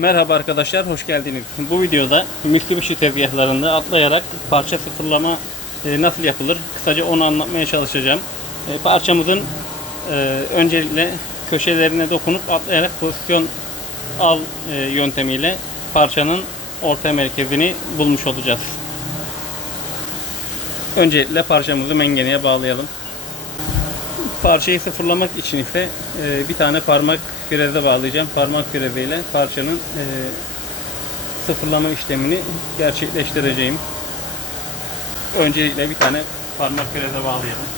Merhaba arkadaşlar, hoş geldiniz. Bu videoda Mitsubishi tezgahlarında atlayarak parça sıfırlama e, nasıl yapılır? Kısaca onu anlatmaya çalışacağım. E, parçamızın e, öncelikle köşelerine dokunup atlayarak pozisyon al yöntemiyle parçanın orta merkezini bulmuş olacağız. Öncelikle parçamızı mengeneye bağlayalım. Parçayı sıfırlamak için ise bir tane parmak freze bağlayacağım. Parmak freziyle parçanın e, sıfırlama işlemini gerçekleştireceğim. Öncelikle bir tane parmak freze bağlayalım.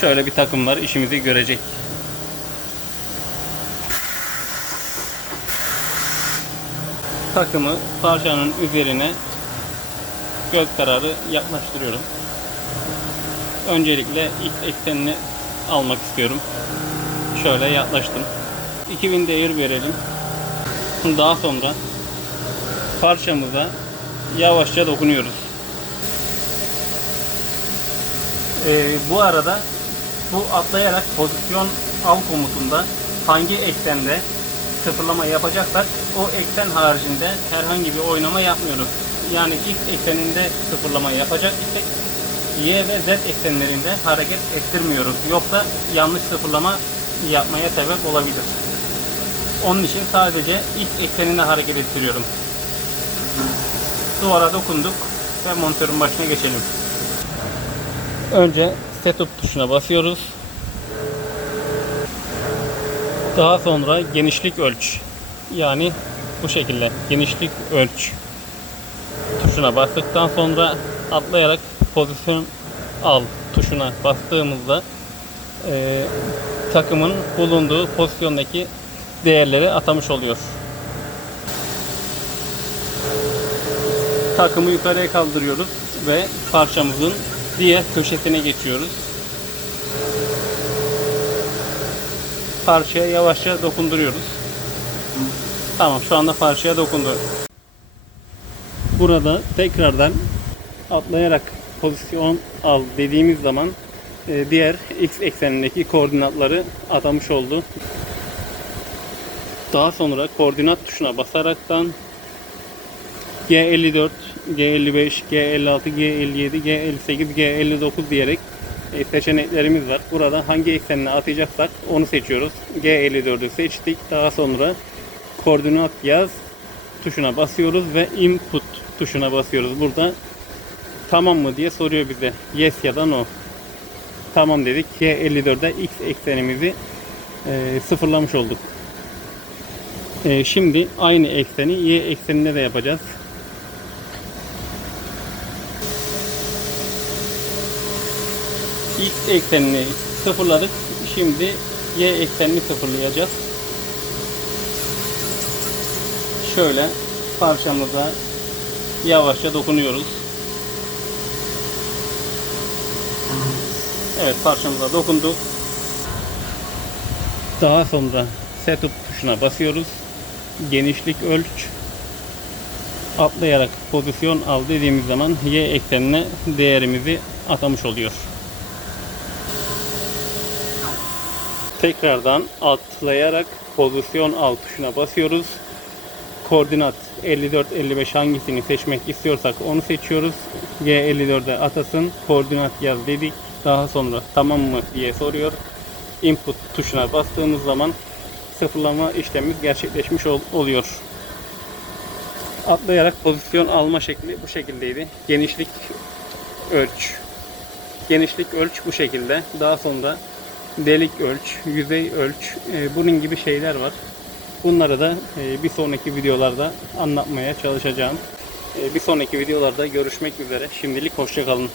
Şöyle bir takım var işimizi görecek. Takımı parçanın üzerine göz kararı yaklaştırıyorum. Öncelikle X eksenini almak istiyorum. Şöyle yaklaştım. 2000 değer verelim. Daha sonra parçamıza yavaşça dokunuyoruz. Ee, bu arada bu atlayarak pozisyon al komutunda hangi eksende sıfırlama yapacaksak o eksen haricinde herhangi bir oynama yapmıyoruz. Yani X ekseninde sıfırlama yapacak isek Y ve Z eksenlerinde hareket ettirmiyoruz. Yoksa yanlış sıfırlama yapmaya sebep olabilir. Onun için sadece X ekseninde hareket ettiriyorum. Duvara dokunduk ve monitörün başına geçelim. Önce setup tuşuna basıyoruz. Daha sonra genişlik ölç. Yani bu şekilde genişlik ölç tuşuna bastıktan sonra atlayarak pozisyon al tuşuna bastığımızda e, takımın bulunduğu pozisyondaki değerleri atamış oluyor. Takımı yukarıya kaldırıyoruz ve parçamızın diğer köşesine geçiyoruz. Parçaya yavaşça dokunduruyoruz. Tamam şu anda parçaya dokundu. Burada tekrardan atlayarak pozisyon al dediğimiz zaman e, diğer x eksenindeki koordinatları atamış oldu. Daha sonra koordinat tuşuna basaraktan G54, G55, G56, G57, G58, G59 diyerek e, seçeneklerimiz var. Burada hangi eksenine atacaksak onu seçiyoruz. G54'ü seçtik. Daha sonra koordinat yaz tuşuna basıyoruz ve input tuşuna basıyoruz. Burada tamam mı diye soruyor bize. Yes ya da no. Tamam dedik. G54'de x eksenimizi e, sıfırlamış olduk. E, şimdi aynı ekseni y ekseninde de yapacağız. X eksenini sıfırladık. Şimdi y eksenini sıfırlayacağız. Şöyle parçamıza yavaşça dokunuyoruz. Evet parçamıza dokunduk. Daha sonra setup tuşuna basıyoruz. Genişlik ölç. Atlayarak pozisyon al dediğimiz zaman y eksenine değerimizi atamış oluyor. Tekrardan atlayarak pozisyon al tuşuna basıyoruz. Koordinat 54-55 hangisini seçmek istiyorsak onu seçiyoruz. G54'e atasın. Koordinat yaz dedik. Daha sonra tamam mı diye soruyor. Input tuşuna bastığımız zaman sıfırlama işlemimiz gerçekleşmiş ol- oluyor. Atlayarak pozisyon alma şekli bu şekildeydi. Genişlik ölç. Genişlik ölç bu şekilde. Daha sonra delik ölç, yüzey ölç, e, bunun gibi şeyler var. Bunları da e, bir sonraki videolarda anlatmaya çalışacağım. E, bir sonraki videolarda görüşmek üzere. Şimdilik hoşçakalın.